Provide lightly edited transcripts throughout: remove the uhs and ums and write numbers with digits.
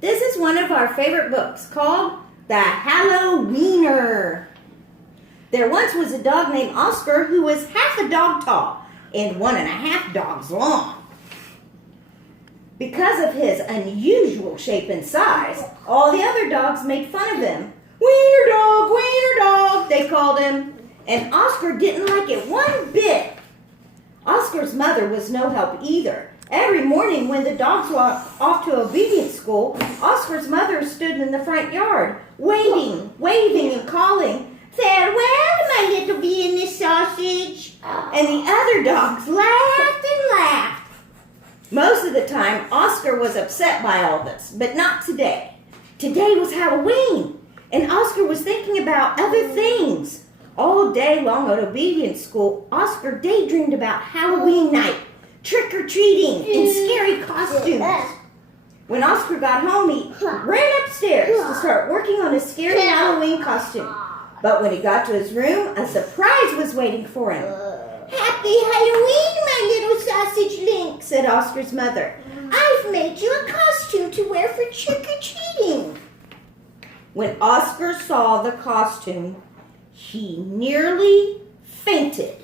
This is one of our favorite books called The Halloweener. There once was a dog named Oscar who was half a dog tall and 1.5 dogs long. Because of his unusual shape and size, all the other dogs made fun of him. Wiener dog, they called him. And Oscar didn't like it one bit. Oscar's mother was no help either. Every morning when the dogs walked off to obedience school, Oscar's mother stood in the front yard, waving and calling, "Farewell, my little Vienna sausage." And the other dogs laughed and laughed. Most of the time, Oscar was upset by all this, but not today. Today was Halloween, and Oscar was thinking about other things. All day long at obedience school, Oscar daydreamed about Halloween night, trick-or-treating, and scary costumes. When Oscar got home, he ran upstairs to start working on his scary Halloween costume. But when he got to his room, a surprise was waiting for him. "Happy Halloween, my little sausage link," said Oscar's mother. "I've made you a costume to wear for trick-or-treating." When Oscar saw the costume, he nearly fainted.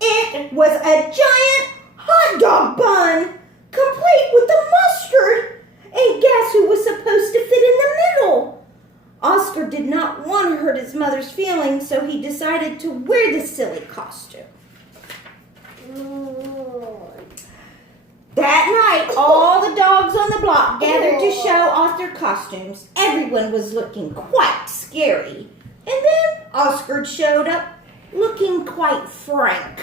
It was a giant hot dog bun, complete with the mustard. And guess who was supposed to fit in the middle? Oscar did not want to hurt his mother's feelings, so he decided to wear the silly costume. That night, all the dogs on the block gathered to show off their costumes. Everyone was looking quite scary. And then Oscar showed up looking quite frank.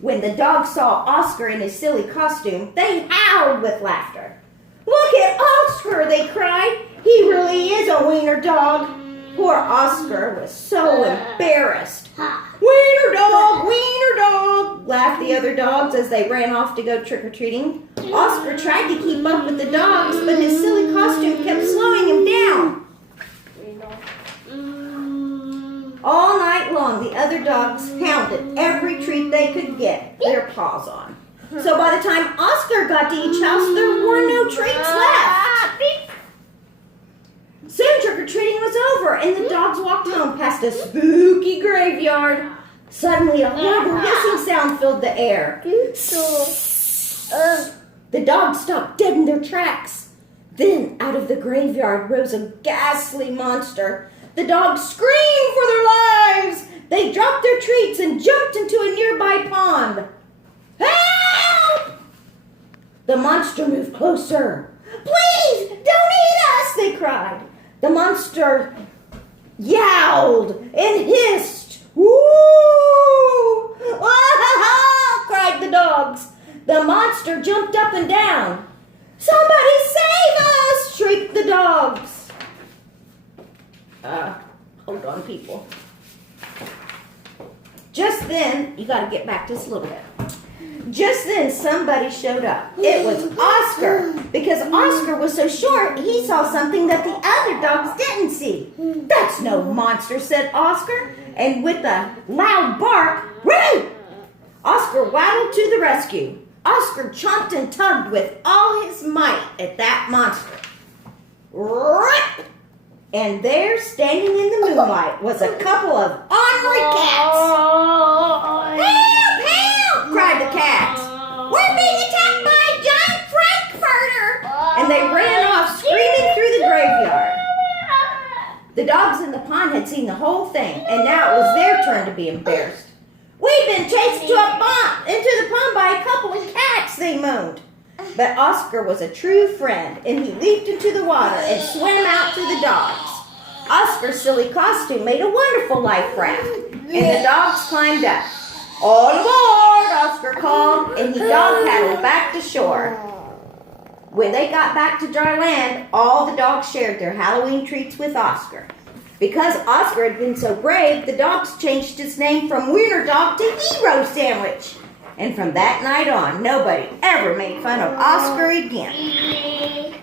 When the dogs saw Oscar in his silly costume, they howled with laughter. "Look at Oscar," they cried. "He really is a wiener dog." Poor Oscar was so embarrassed. "Wiener dog," laughed the other dogs as they ran off to go trick-or-treating. Oscar tried to keep up with the dogs, but his silly costume kept slowing him down. All night long, the other dogs pounded every treat they could get their paws on. So by the time Oscar got to each house, there were no treats left. Soon trick-or-treating was over, and the dogs walked home past a spooky graveyard. Suddenly, a horrible hissing sound filled the air. The dogs stopped dead in their tracks. Then, out of the graveyard rose a ghastly monster. The dogs screamed for their lives. They dropped their treats and jumped into a nearby pond. "Help!" The monster moved closer. "Please, don't eat us!" they cried. The monster yowled and hissed. "Woo! Ah!" cried the dogs. The monster jumped up and down. "Somebody save us!" shrieked the dogs. Hold on, people. Just then, you got to get back just a little bit. Just then, somebody showed up. It was Oscar. Because Oscar was so short, he saw something that the other dogs didn't see. "That's no monster," said Oscar. And with a loud bark, "Run!" Oscar waddled to the rescue. Oscar chomped and tugged with all his might at that monster. Rip! And there, standing in the moonlight, was a couple of ornery cats. "Help! Help!" cried the cats. "We're being attacked by a giant frankfurter!" And they ran off screaming through the graveyard. The dogs in the pond had seen the whole thing, and now it was their turn to be embarrassed. "We've been chased into the pond by a couple of cats," they moaned. But Oscar was a true friend, and he leaped into the water and swam out to the dogs. Oscar's silly costume made a wonderful life raft, and the dogs climbed up. "All aboard!" Oscar called, and he dog paddled back to shore. When they got back to dry land, all the dogs shared their Halloween treats with Oscar. Because Oscar had been so brave, the dogs changed his name from Wiener Dog to Hero Sandwich. And from that night on, nobody ever made fun of Oscar again.